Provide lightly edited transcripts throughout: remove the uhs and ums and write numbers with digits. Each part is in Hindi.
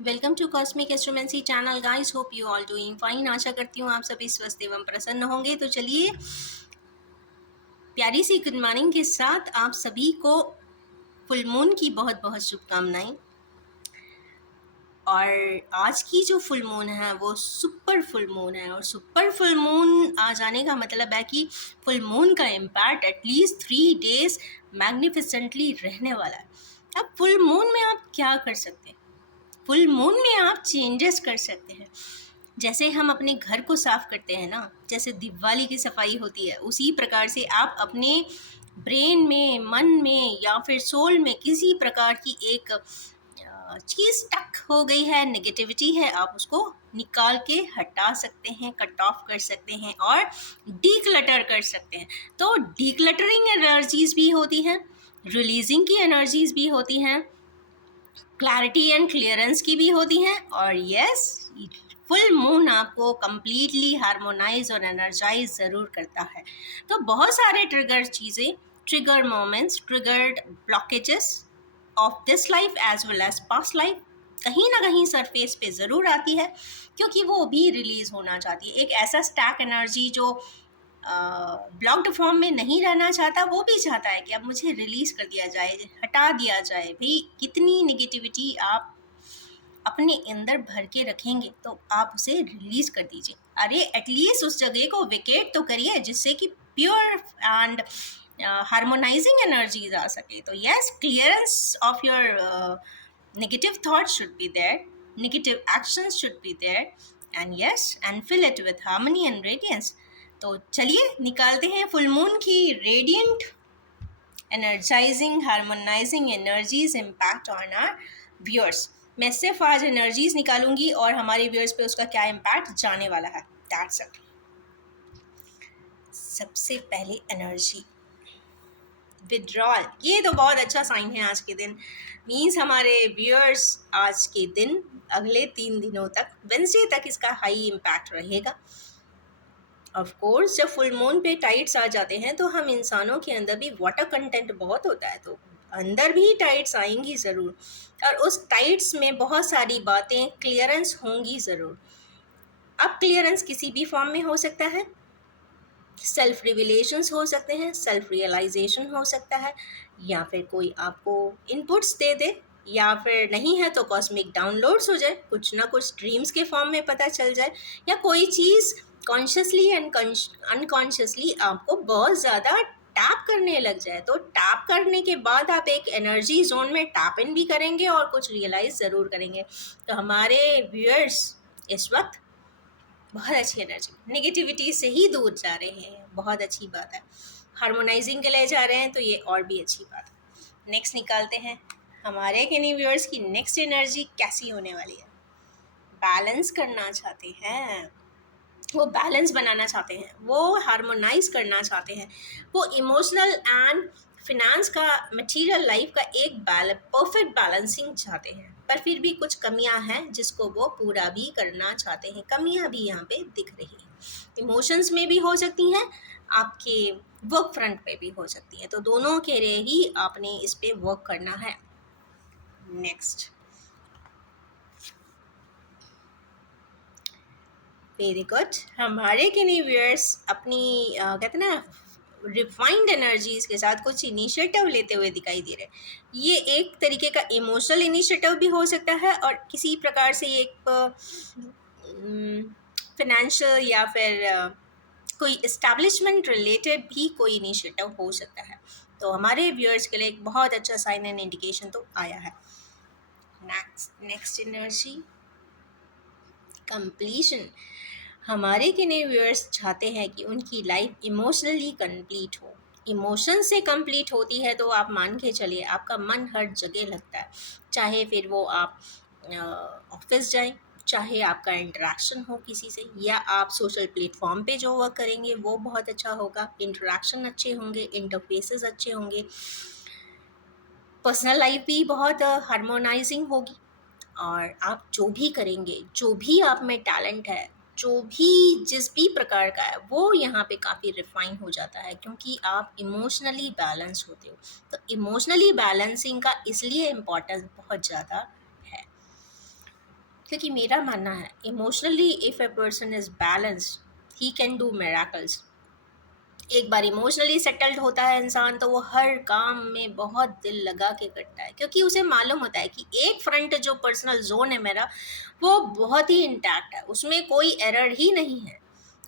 Welcome to cosmic astromancy channel guys. Hope you all doing fine. आशा करती हूँ आप सभी स्वस्थ एवं प्रसन्न होंगे। तो चलिए प्यारी सी गुड मॉर्निंग के साथ आप सभी को फुल मून की बहुत बहुत शुभकामनाएं। और आज की जो फुल मून है वो सुपर फुल मून है, और सुपर फुल मून आ जाने का मतलब है कि फुल मून का इम्पैक्ट एटलीस्ट 3 डेज मैग्निफिसेंटली रहने वाला है। अब फुल मून में आप क्या कर सकते हैं? फुल मून में आप चेंजेस कर सकते हैं। जैसे हम अपने घर को साफ करते हैं ना, जैसे दिवाली की सफाई होती है, उसी प्रकार से आप अपने ब्रेन में, मन में या फिर सोल में किसी प्रकार की एक चीज़ स्टक हो गई है, नेगेटिविटी है, आप उसको निकाल के हटा सकते हैं, कट ऑफ कर सकते हैं और डीक्लटर कर सकते हैं। तो डीक्लटरिंग एनर्जीज भी होती हैं, रिलीजिंग की एनर्जीज भी होती हैं, क्लैरिटी एंड क्लियरेंस की भी होती हैं, और यस, फुल मून आपको कंप्लीटली हार्मोनाइज और एनर्जाइज ज़रूर करता है। तो बहुत सारे ट्रिगर चीज़ें, trigger moments, triggered blockages of this life as well as past life कहीं ना कहीं सरफेस पे ज़रूर आती है, क्योंकि वो भी रिलीज़ होना चाहती है। एक ऐसा स्टैक एनर्जी जो ब्लॉक्ड फॉर्म में नहीं रहना चाहता, वो भी चाहता है कि अब मुझे रिलीज कर दिया जाए, हटा दिया जाए। भाई कितनी नेगेटिविटी आप अपने अंदर भर के रखेंगे, तो आप उसे रिलीज कर दीजिए। अरे एटलीस्ट उस जगह को विकेट तो करिए जिससे कि प्योर एंड हार्मोनाइजिंग एनर्जीज आ सके। तो yes, clearance of your negative thoughts should be there, negative actions should be there, and yes, and fill it with harmony and radiance. तो चलिए निकालते हैं फुल मून की radiant energising harmonising energies impact on are viewers. मैं सिर्फ आज एनर्जीज निकालूंगी और हमारे व्यूअर्स पे उसका क्या इम्पैक्ट जाने वाला है, दैट्स इट। सबसे पहले एनर्जी विड्रॉल। ये तो बहुत अच्छा साइन है आज के दिन। मीन्स हमारे व्यूअर्स आज के दिन, अगले 3 दिनों तक, वेंसडे तक इसका हाई इम्पैक्ट रहेगा। ऑफ कोर्स जब फुल मून पे टाइट्स आ जाते हैं तो हम इंसानों के अंदर भी वाटर कंटेंट बहुत होता है, तो अंदर भी टाइट्स आएंगी ज़रूर, और उस टाइट्स में बहुत सारी बातें क्लियरेंस होंगी ज़रूर। अब क्लियरेंस किसी भी फॉर्म में हो सकता है, सेल्फ रिविलेशंस हो सकते हैं, सेल्फ रियलाइजेशन हो सकता है, या फिर कोई आपको इनपुट्स दे दे, या फिर नहीं है तो कॉस्मिक डाउनलोड्स हो जाए, कुछ ना कुछ ड्रीम्स के फॉर्म में पता चल जाए, या कोई चीज़ कॉन्शियसली एंड अनकॉन्शियसली आपको बहुत ज़्यादा टैप करने लग जाए। तो टैप करने के बाद आप एक एनर्जी जोन में टैप इन भी करेंगे और कुछ रियलाइज ज़रूर करेंगे। तो हमारे व्यूअर्स इस वक्त बहुत अच्छी एनर्जी, नेगेटिविटी से ही दूर जा रहे हैं, बहुत अच्छी बात है। हार्मोनाइजिंग के लिए जा रहे हैं तो ये और भी अच्छी बात है। नेक्स्ट निकालते हैं हमारे किन्हीं व्यूअर्स की नेक्स्ट एनर्जी कैसी होने वाली है। बैलेंस करना चाहते हैं, वो बैलेंस बनाना चाहते हैं, वो हार्मोनाइज करना चाहते हैं, वो इमोशनल एंड फिनेंस का, मटेरियल लाइफ का एक परफेक्ट बैलेंसिंग चाहते हैं, पर फिर भी कुछ कमियां हैं जिसको वो पूरा भी करना चाहते हैं। कमियां भी यहाँ पे दिख रही हैं, इमोशंस में भी हो सकती हैं, आपके वर्क फ्रंट पे भी हो सकती है। तो दोनों के लिए ही आपने इस पे वर्क करना है। Next, very good. हमारे किन्हीं व्यूअर्स अपनी कहते हैं ना, रिफाइंड एनर्जीज के साथ कुछ इनिशिएटिव लेते हुए दिखाई दे रहे हैं। ये एक तरीके का इमोशनल इनिशिएटिव भी हो सकता है, और किसी प्रकार से एक फिनेंशियल या फिर कोई इस्टेब्लिशमेंट रिलेटेड भी कोई इनिशिएटिव हो सकता है। तो हमारे व्यूअर्स के लिए एक बहुत अच्छा साइन एंड इंडिकेशन तो आया है। Next energy completion. हमारे किन्हीं व्यूअर्स चाहते हैं कि उनकी लाइफ इमोशनली कंप्लीट हो। इमोशन से कंप्लीट होती है तो आप मान के चलिए आपका मन हर जगह लगता है, चाहे फिर वो आप ऑफिस जाएं, चाहे आपका इंटरेक्शन हो किसी से, या आप सोशल प्लेटफॉर्म पे जो वर्क करेंगे वो बहुत अच्छा होगा, इंटरेक्शन अच्छे होंगे, इंटरफेसेस अच्छे होंगे, पर्सनल लाइफ भी बहुत हार्मोनाइजिंग होगी। और आप जो भी करेंगे, जो भी आप में टैलेंट है, जो भी जिस भी प्रकार का है, वो यहाँ पे काफ़ी रिफाइन हो जाता है, क्योंकि आप इमोशनली बैलेंस होते हो। तो इमोशनली बैलेंसिंग का इसलिए इम्पोर्टेंस बहुत ज़्यादा है। क्योंकि मेरा मानना है emotionally if a person is balanced he can do miracles. एक बार इमोशनली सेटल्ड होता है इंसान तो वो हर काम में बहुत दिल लगा के करता है, क्योंकि उसे मालूम होता है कि एक फ्रंट जो पर्सनल जोन है मेरा वो बहुत ही इंटैक्ट है, उसमें कोई एरर ही नहीं है।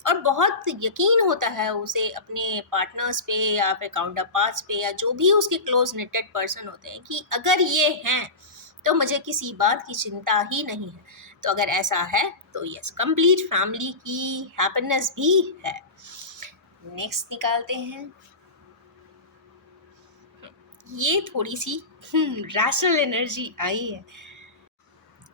और बहुत यकीन होता है उसे अपने पार्टनर्स पे या फिर काउंटर पार्ट्स पे या जो भी उसके क्लोज निटेड पर्सन होते हैं कि अगर ये हैं तो मुझे किसी बात की चिंता ही नहीं है। तो अगर ऐसा है तो यस, कंप्लीट फैमिली की हैप्पीनेस भी है। नेक्स्ट निकालते हैं। ये थोड़ी सी रैशनल एनर्जी आई है।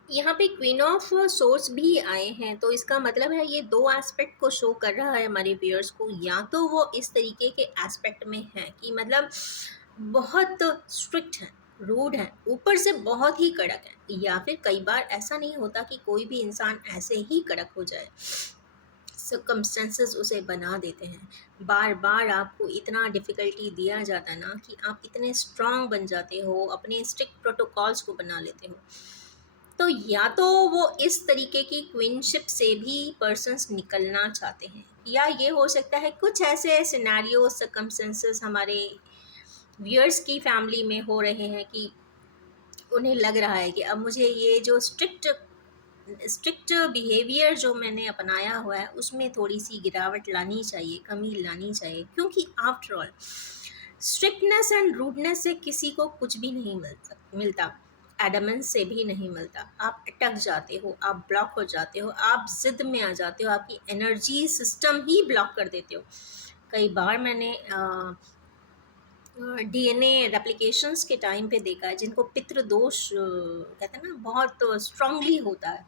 यहाँ पे क्वीन ऑफ सोर्स भी आए हैं, तो इसका मतलब है ये दो एस्पेक्ट को शो कर रहा है हमारे व्यूअर्स को। या तो वो इस तरीके के एस्पेक्ट में है कि मतलब बहुत स्ट्रिक्ट है, रूड है, ऊपर से बहुत ही कड़क है, या फिर कई बार ऐसा नहीं होता कि कोई भी इंसान ऐसे ही कड़क हो जाए, सर्कमस्टेंसेस उसे बना देते हैं। बार बार आपको इतना डिफ़िकल्टी दिया जाता है ना कि आप इतने स्ट्रांग बन जाते हो, अपने स्ट्रिक्ट प्रोटोकॉल्स को बना लेते हो। तो या तो वो इस तरीके की क्वीनशिप से भी पर्सन्स निकलना चाहते हैं, या ये हो सकता है कुछ ऐसे सिनेरियो सर्कमस्टेंसेस हमारे व्यूअर्स की फैमिली में हो रहे हैं कि उन्हें लग रहा है कि अब मुझे ये जो स्ट्रिक्ट स्ट्रिक्ट बिहेवियर जो मैंने अपनाया हुआ है उसमें थोड़ी सी गिरावट लानी चाहिए, कमी लानी चाहिए, क्योंकि after all strictness and rudeness से किसी को कुछ भी नहीं मिलता, एडमेंस से भी नहीं मिलता। आप अटक जाते हो, आप ब्लॉक हो जाते हो, आप जिद में आ जाते हो, आपकी एनर्जी सिस्टम ही ब्लॉक कर देते हो। कई बार मैंने डीएनए रेप्लिकेशंस के टाइम पे देखा है जिनको पितृदोष कहते हैं ना, बहुत स्ट्रांगली होता है।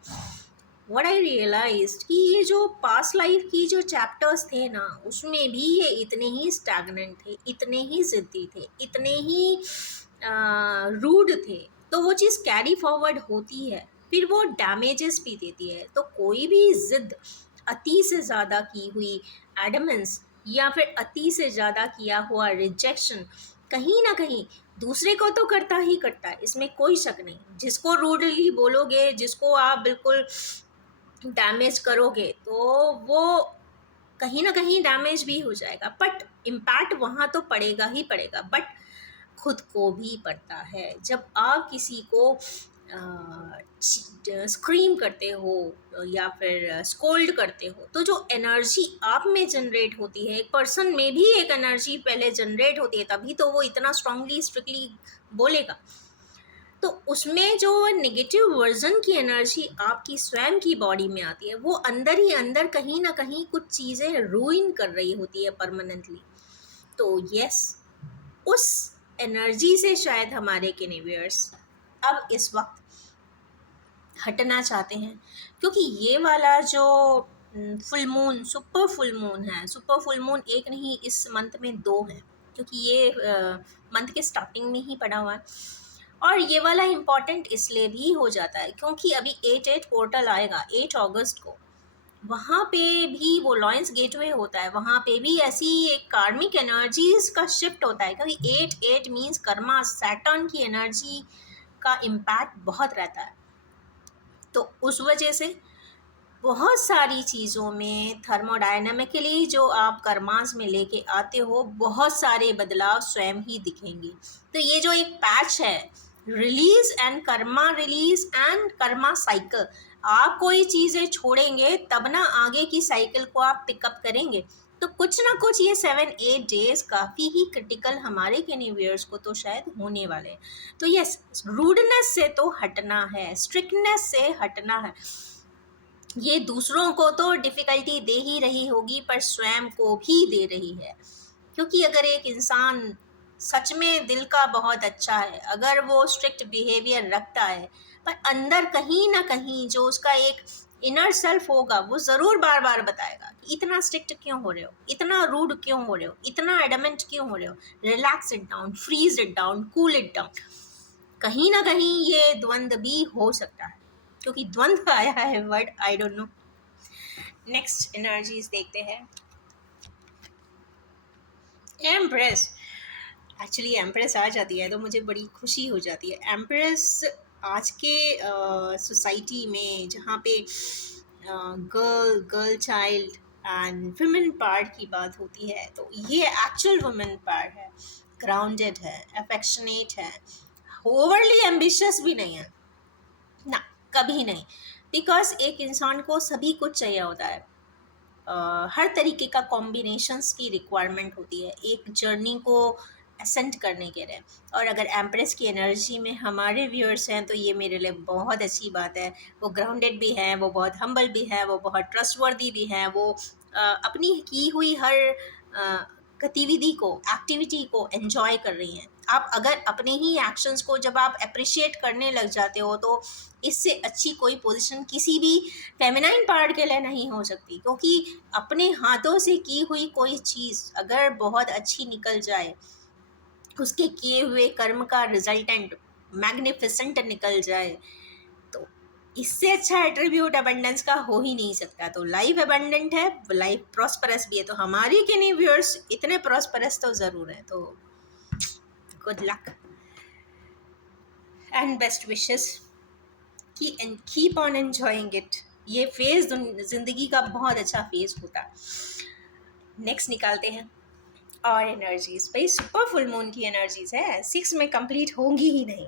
व्हाट आई रियलाइज्ड कि ये जो पास्ट लाइफ की जो चैप्टर्स थे ना उसमें भी ये इतने ही स्टैग्नेंट थे, इतने ही ज़िद्दी थे, इतने ही रूड थे। तो वो चीज़ कैरी फॉरवर्ड होती है, फिर वो डैमेजेस भी देती है। तो कोई भी ज़िद, अति से ज़्यादा की हुई एडमेंस या फिर अति से ज़्यादा किया हुआ रिजेक्शन कहीं ना कहीं दूसरे को तो करता ही करता है, इसमें कोई शक नहीं। जिसको रूडली बोलोगे, जिसको आप बिल्कुल डैमेज करोगे तो वो कहीं ना कहीं डैमेज भी हो जाएगा, बट इम्पैक्ट वहाँ तो पड़ेगा ही पड़ेगा, बट खुद को भी पड़ता है। जब आप किसी को स्क्रीम करते हो या फिर स्कोल्ड करते हो तो जो एनर्जी आप में जनरेट होती है, एक पर्सन में भी एक एनर्जी पहले जनरेट होती है, तभी तो वो इतना स्ट्रांगली स्ट्रिक्टली बोलेगा। तो उसमें जो नेगेटिव वर्जन की एनर्जी आपकी स्वयं की बॉडी में आती है वो अंदर ही अंदर कहीं ना कहीं कुछ चीज़ें रूइन कर रही होती है परमानेंटली। तो यस, उस एनर्जी से शायद हमारे किनेवियर्स अब इस वक्त हटना चाहते हैं, क्योंकि ये वाला जो full moon, super full moon है, सुपर फुल मून एक नहीं इस मंथ में दो है, क्योंकि ये मंथ के स्टार्टिंग में ही पड़ा हुआ है। और ये वाला इम्पॉर्टेंट इसलिए भी हो जाता है क्योंकि अभी 8/8 पोर्टल आएगा 8 अगस्त को, वहाँ पे भी वो लॉयंस गेटवे होता है, वहाँ पे भी ऐसी एक कार्मिक एनर्जीज का शिफ्ट होता है, क्योंकि 8/8 मीन्स कर्मा, सैटर्न की एनर्जी का इम्पैक्ट बहुत रहता है। तो उस वजह से बहुत सारी चीज़ों में थर्मोडायनामिकली जो आप कर्मास में लेके आते हो बहुत सारे बदलाव स्वयं ही दिखेंगे। तो ये जो एक पैच है, release and Karma, release and Karma cycle, आप कोई चीज़ें छोड़ेंगे तब ना आगे की साइकिल को आप पिकअप करेंगे। तो कुछ ना कुछ ये 7-8 डेज काफ़ी ही क्रिटिकल हमारे कैनिवियर्स को तो शायद होने वाले हैं। तो यस, रूडनेस से तो हटना है, स्ट्रिक्टनेस से हटना है। ये दूसरों को तो डिफ़िकल्टी दे ही रही होगी पर स्वयं को भी दे रही है, क्योंकि अगर एक इंसान सच में दिल का बहुत अच्छा है, अगर वो स्ट्रिक्ट बिहेवियर रखता है, पर अंदर कहीं ना कहीं जो उसका एक इनर सेल्फ होगा वो ज़रूर बार बार बताएगा कि इतना स्ट्रिक्ट क्यों हो रहे हो, इतना रूड क्यों हो रहे हो, इतना एडमेंट क्यों हो रहे हो, relax it down, freeze it down, cool it down. कहीं ना कहीं ये द्वंद्व भी हो सकता है, क्योंकि द्वंद्व आया है word, I don't know. Next energies देखते हैं। एम्प्रेस, एक्चुअली एम्प्रेस आ जाती है तो मुझे बड़ी खुशी हो जाती है। एम्प्रेस आज के सोसाइटी में जहाँ पे girl child and women part की बात होती है, तो ये एक्चुअल वुमेन पार्ट है, ग्राउंडेड है, अफेक्शनेट है, ओवरली एम्बिशियस भी नहीं है ना, कभी नहीं। बिकॉज एक इंसान को सभी कुछ चाहिए होता है, हर तरीके का कॉम्बिनेशंस की रिक्वायरमेंट होती है एक जर्नी को असेंट करने के लिए। और अगर एम्प्रेस की एनर्जी में हमारे व्यूअर्स हैं तो ये मेरे लिए बहुत अच्छी बात है। वो ग्राउंडेड भी हैं, वो बहुत हम्बल भी हैं, वो बहुत ट्रस्टवर्दी भी हैं, वो अपनी की हुई हर गतिविधि को, एक्टिविटी को एंजॉय कर रही हैं। आप अगर अपने ही एक्शंस को जब आप अप्रिशिएट करने लग जाते हो तो इससे अच्छी कोई पोजीशन किसी भी फेमिनाइन पार्ट के लिए नहीं हो सकती, क्योंकि अपने हाथों से की हुई कोई चीज़ अगर बहुत अच्छी निकल जाए, उसके किए हुए कर्म का रिजल्टेंट मैग्निफिसेंट निकल जाए, तो इससे अच्छा एट्रीब्यूट अबंडेंस का हो ही नहीं सकता। तो लाइफ अबंडेंट है, लाइफ प्रॉस्परस भी है, तो हमारी के नहीं व्यूअर्स इतने प्रॉस्परस तो ज़रूर हैं। तो good luck and best wishes की and keep on enjoying it. ये फेज़ ज़िंदगी का बहुत अच्छा फेज़ होता है। नेक्स्ट निकालते हैं और एनर्जीज, भाई सुपर फुल मून की एनर्जीज है, 6 में कंप्लीट होंगी ही नहीं।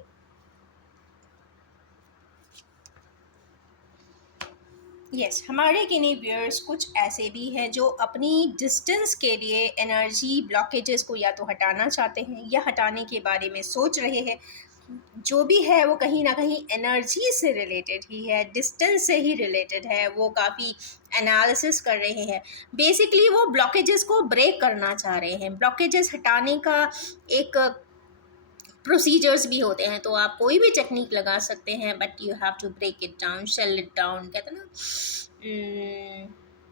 यस, हमारे किन्हीं व्यूअर्स कुछ ऐसे भी हैं जो अपनी डिस्टेंस के लिए एनर्जी ब्लॉकेजेस को या तो हटाना चाहते हैं या हटाने के बारे में सोच रहे हैं। जो भी है वो कहीं ना कहीं एनर्जी से रिलेटेड ही है, डिस्टेंस से ही रिलेटेड है। वो काफ़ी एनालिसिस कर रहे हैं, बेसिकली वो ब्लॉकेजेस को ब्रेक करना चाह रहे हैं। ब्लॉकेजेस हटाने का एक प्रोसीजर्स भी होते हैं, तो आप कोई भी टेक्निक लगा सकते हैं, but you have to break it down, shell it down, कहते हैं ना,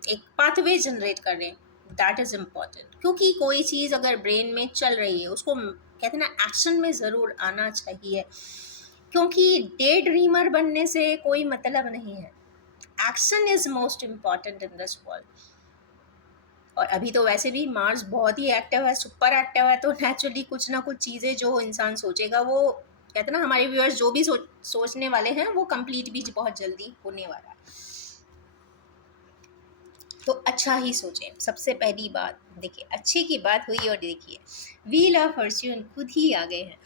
एक पाथवे जनरेट कर रहे हैं। दैट इज़ इम्पॉर्टेंट, क्योंकि कोई चीज़ अगर ब्रेन में चल रही है उसको कहते हैं ना एक्शन में ज़रूर आना चाहिए, क्योंकि डे ड्रीमर बनने से कोई मतलब नहीं है। Action is most important in this world. और अभी तो वैसे भी मार्स बहुत ही एक्टिव है, सुपर एक्टिव है, तो नेचुरली कुछ ना कुछ चीज़ें जो इंसान सोचेगा वो कहते हैं ना, हमारे व्यूअर्स जो भी सोचने वाले हैं वो कंप्लीट भी बहुत जल्दी होने वाला है। तो अच्छा ही सोचें, सबसे पहली बात। देखिए, अच्छे की बात हुई और देखिए व्हील ऑफ फॉर्च्यून खुद ही आ गए हैं।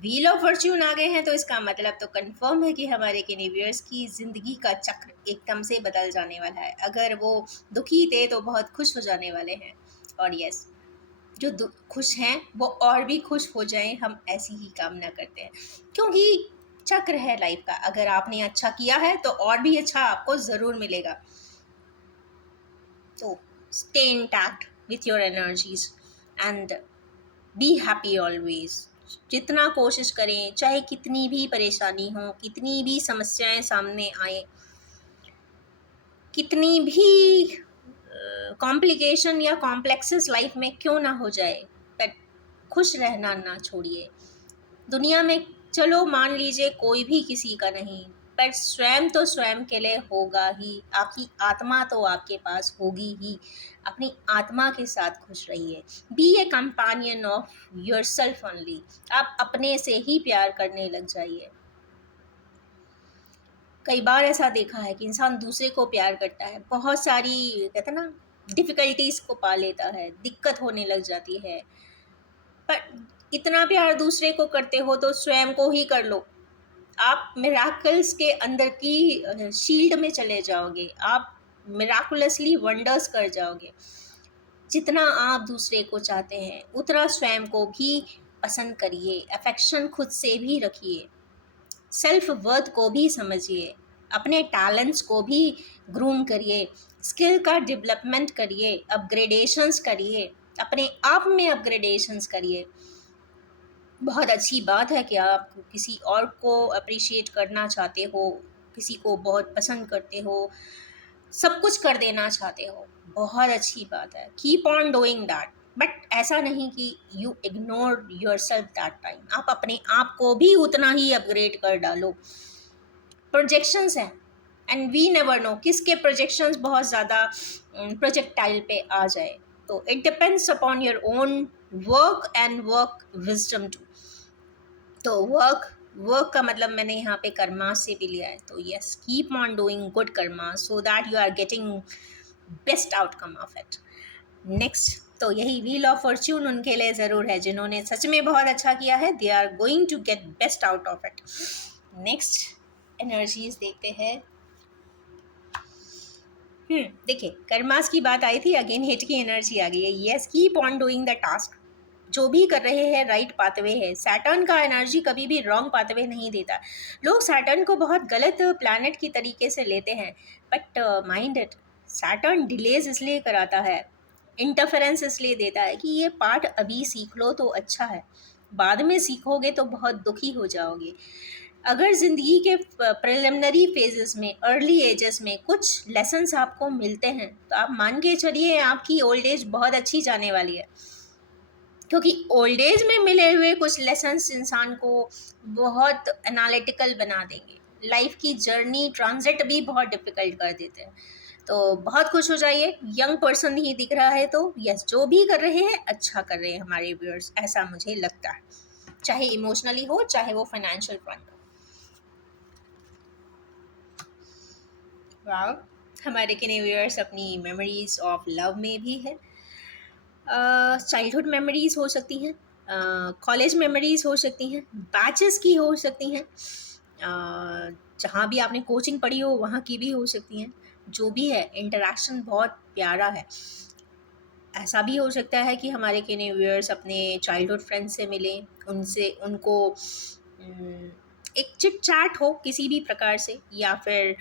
व्हील ऑफ फॉर्च्यून आ गए हैं तो इसका मतलब तो कंफर्म है कि हमारे केनिवियर्स की ज़िंदगी का चक्र एकदम से बदल जाने वाला है। अगर वो दुखी थे तो बहुत खुश हो जाने वाले हैं। और यस, जो खुश हैं वो और भी खुश हो जाएं, हम ऐसी ही कामना करते हैं, क्योंकि चक्र है लाइफ का। अगर आपने अच्छा किया है तो और भी अच्छा आपको ज़रूर मिलेगा। तो stay intact with your energies and be happy always. जितना कोशिश करें, चाहे कितनी भी परेशानी हो, कितनी भी समस्याएं सामने आए, कितनी भी कॉम्प्लिकेशन या कॉम्प्लेक्सेस लाइफ में क्यों ना हो जाए, बट खुश रहना ना छोड़िए। दुनिया में चलो मान लीजिए कोई भी किसी का नहीं, पर स्वयं तो स्वयं के लिए होगा ही। आपकी आत्मा तो आपके पास होगी ही। अपनी आत्मा के साथ खुश रहिए। Be a companion of yourself only. आप अपने से ही प्यार करने लग जाइए। कई बार ऐसा देखा है कि इंसान दूसरे को प्यार करता है, बहुत सारी कहते हैं ना डिफ़िकल्टीज़ को पा लेता है, दिक्कत होने लग जाती है, पर इतना प्यार दूसरे को करते हो तो स्वयं को ही कर लो। आप मिराकल्स के अंदर की शील्ड में चले जाओगे, आप मिराकुलसली वंडर्स कर जाओगे। जितना आप दूसरे को चाहते हैं उतना स्वयं को भी पसंद करिए, अफेक्शन खुद से भी रखिए, सेल्फ वर्थ को भी समझिए, अपने टैलेंट्स को भी ग्रूम करिए, स्किल का डेवलपमेंट करिए, अपग्रेडेशंस करिए, अपने आप में अपग्रेडेशंस करिए। बहुत अच्छी बात है कि आप किसी और को अप्रिशिएट करना चाहते हो, किसी को बहुत पसंद करते हो, सब कुछ कर देना चाहते हो, बहुत अच्छी बात है। Keep on doing that, but ऐसा नहीं कि you ignore your self that time. आप अपने आप को भी उतना ही अपग्रेड कर डालो। प्रोजेक्शंस हैं एंड वी नेवर नो किसके प्रोजेक्शंस बहुत ज़्यादा प्रोजेक्टाइल पे आ जाए, तो it depends upon your own work and work wisdom too. तो वर्क वर्क का मतलब मैंने यहाँ पे कर्मा से भी लिया है, तो yes, keep on doing good karma so that you are getting best outcome of it. Next, तो यही व्हील ऑफ फॉर्च्यून उनके लिए ज़रूर है जिन्होंने सच में बहुत अच्छा किया है, they are going to get best out of it. Next energies देखते हैं। देखिए, कर्मास की बात आई थी, अगेन हिट की एनर्जी आ गई है। Yes, keep on doing the task, जो भी कर रहे हैं राइट पाथवे है। सैटर्न का एनर्जी कभी भी रॉन्ग पाथवे नहीं देता। लोग सैटर्न को बहुत गलत प्लैनेट की तरीके से लेते हैं, but mind it, Saturn delays इसलिए कराता है, इंटरफेरेंस इसलिए देता है कि ये पार्ट अभी सीख लो तो अच्छा है, बाद में सीखोगे तो बहुत दुखी हो जाओगे। अगर ज़िंदगी के प्रिलिमिनरी फेजेस में, अर्ली एजेस में कुछ लेसन्स आपको मिलते हैं, तो आप मान के चलिए आपकी ओल्ड एज बहुत अच्छी जाने वाली है, क्योंकि ओल्ड एज में मिले हुए कुछ लेसन्स इंसान को बहुत एनालिटिकल बना देंगे, लाइफ की जर्नी ट्रांजिट भी बहुत डिफिकल्ट कर देते हैं। तो बहुत खुश हो जाइए, यंग पर्सन ही दिख रहा है, तो यस, जो भी कर रहे हैं अच्छा कर रहे हैं हमारे व्यूअर्स, ऐसा मुझे लगता है, चाहे इमोशनली हो चाहे वो फाइनेंशियल फ्रंट हो। वाह, हमारे किन्हीं व्यूअर्स अपनी मेमोरीज ऑफ लव में भी है। चाइल्डहुड मेमोरीज हो सकती हैं, कॉलेज मेमोरीज हो सकती हैं, बैचेस की हो सकती हैं, जहाँ भी आपने कोचिंग पढ़ी हो वहाँ की भी हो सकती हैं। जो भी है, इंटरेक्शन बहुत प्यारा है। ऐसा भी हो सकता है कि हमारे किन्हीं व्यूअर्स अपने चाइल्डहुड फ्रेंड से मिलें, उनसे उनको एक चिट चैट हो किसी भी प्रकार से, या फिर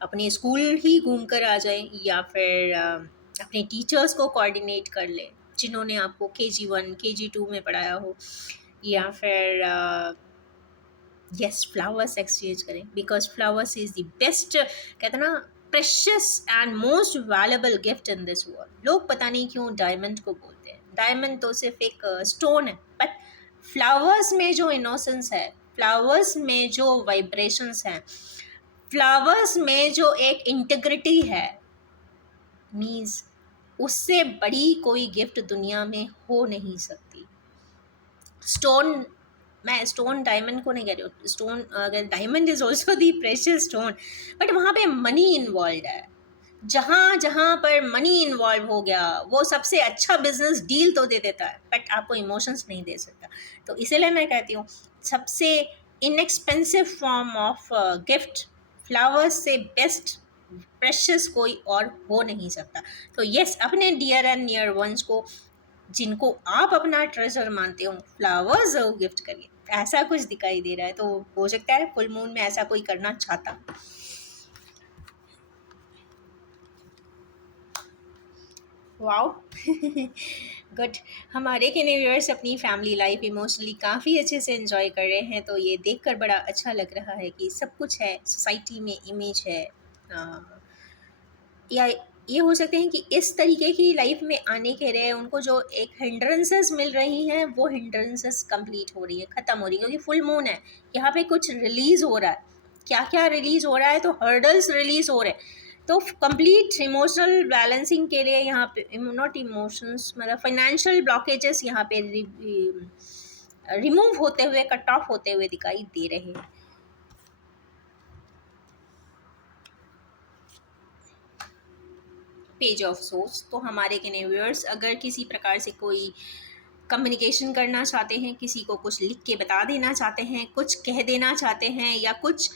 अपने स्कूल ही घूम कर आ जाएं, या फिर अपने टीचर्स को कोऑर्डिनेट कर लें जिन्होंने आपको KG1 KG2 में पढ़ाया हो, या फिर यस, फ्लावर्स एक्सचेंज करें, because flowers is the best, कहते हैं ना, precious and most valuable gift in this world. लोग पता नहीं क्यों डायमंड को बोलते हैं, डायमंड तो सिर्फ एक स्टोन है, बट फ्लावर्स में जो इनोसेंस है, फ्लावर्स में जो वाइब्रेशंस हैं, फ्लावर्स में जो एक इंटीग्रिटी है, मीन्स उससे बड़ी कोई गिफ्ट दुनिया में हो नहीं सकती। स्टोन, मैं स्टोन डायमंड को नहीं कह रही हूँ, स्टोन अगर diamond is also the precious stone, but वहाँ पे मनी इन्वॉल्व है। जहाँ जहाँ पर मनी इन्वॉल्व हो गया, वो सबसे अच्छा बिजनेस डील तो दे देता है, बट आपको इमोशंस नहीं दे सकता। तो इसीलिए मैं कहती हूँ सबसे inexpensive form of gift flowers से बेस्ट प्रेशियस कोई और हो नहीं सकता। तो यस, अपने डियर एंड नियर वंस को, जिनको आप अपना ट्रेजर मानते हो, फ्लावर्स जरूर गिफ्ट करिए। ऐसा कुछ दिखाई दे रहा है, तो हो सकता है फुल मून में ऐसा कोई करना चाहता। वाओ गुड, हमारे के व्यूअर्स अपनी फैमिली लाइफ इमोशनली काफ़ी अच्छे से एंजॉय कर रहे हैं, तो ये देखकर बड़ा अच्छा लग रहा है कि सब कुछ है, सोसाइटी में इमेज है, या ये हो सकते हैं कि इस तरीके की लाइफ में आने के रहे उनको जो एक हिंड्रेंसेस मिल रही हैं, वो हिंड्रेंसेस कंप्लीट हो रही है, ख़त्म हो रही है, क्योंकि फुल मून है, यहाँ पे कुछ रिलीज़ हो रहा है। क्या क्या रिलीज़ हो रहा है, तो हर्डल्स रिलीज़ हो रहे हैं, तो कंप्लीट इमोशनल बैलेंसिंग के लिए यहाँ पे, नॉट इमोशंस मतलब फाइनेंशियल ब्लॉकेजेस यहाँ पे रिमूव होते हुए, कट ऑफ होते हुए दिखाई दे रहे हैं। पेज ऑफ सोर्स, तो हमारे के व्यूअर्स अगर किसी प्रकार से कोई कम्युनिकेशन करना चाहते हैं, किसी को कुछ लिख के बता देना चाहते हैं, कुछ कह देना चाहते हैं, या कुछ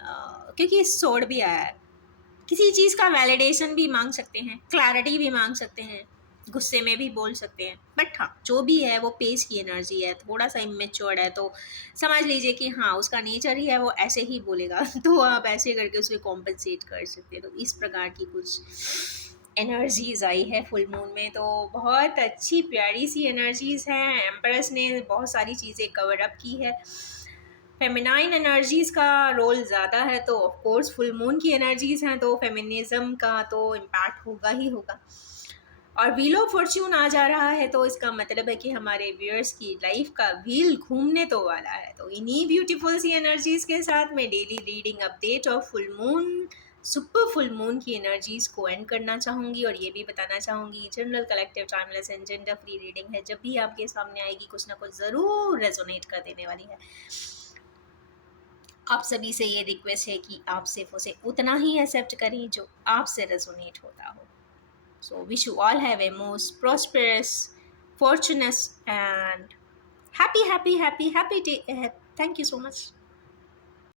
क्योंकि सोड भी आया है, किसी चीज़ का वैलिडेशन भी मांग सकते हैं, क्लैरिटी भी मांग सकते हैं, गुस्से में भी बोल सकते हैं, बट हाँ, जो भी है वो पेस की एनर्जी है, थोड़ा सा इमेच्योर्ड है, तो समझ लीजिए कि हाँ, उसका नेचर ही है, वो ऐसे ही बोलेगा तो आप ऐसे करके उसको कॉम्पनसेट कर सकते हैं। तो इस प्रकार की कुछ एनर्जीज आई है फुल मून में, तो बहुत अच्छी प्यारी सी एनर्जीज हैं। एम्प्रेस ने बहुत सारी चीज़ें कवर अप की है। फेमिनाइन एनर्जीज़ का रोल ज़्यादा है, तो ऑफ कोर्स फुल मून की एनर्जीज़ हैं, तो फेमिनिज्म का तो इम्पैक्ट होगा ही होगा। और व्हील ऑफ फॉर्च्यून आ जा रहा है, तो इसका मतलब है कि हमारे व्यूअर्स की लाइफ का व्हील घूमने तो वाला है। तो इन्हीं ब्यूटीफुल सी एनर्जीज़ के साथ मैं daily reading update of full moon, super full moon की एनर्जीज़ को एंड करना चाहूँगी, और ये भी बताना चाहूँगी general collective timeless and gender free reading है, जब भी आपके सामने आएगी कुछ ना कुछ ज़रूर रेजोनेट कर देने वाली है। आप सभी से ये रिक्वेस्ट है कि आप सिर्फ उसे उतना ही एक्सेप्ट करें जो आपसे रेजोनेट होता हो. So wish you all have a most prosperous, fortunate, and happy day ahead. Thank you so much.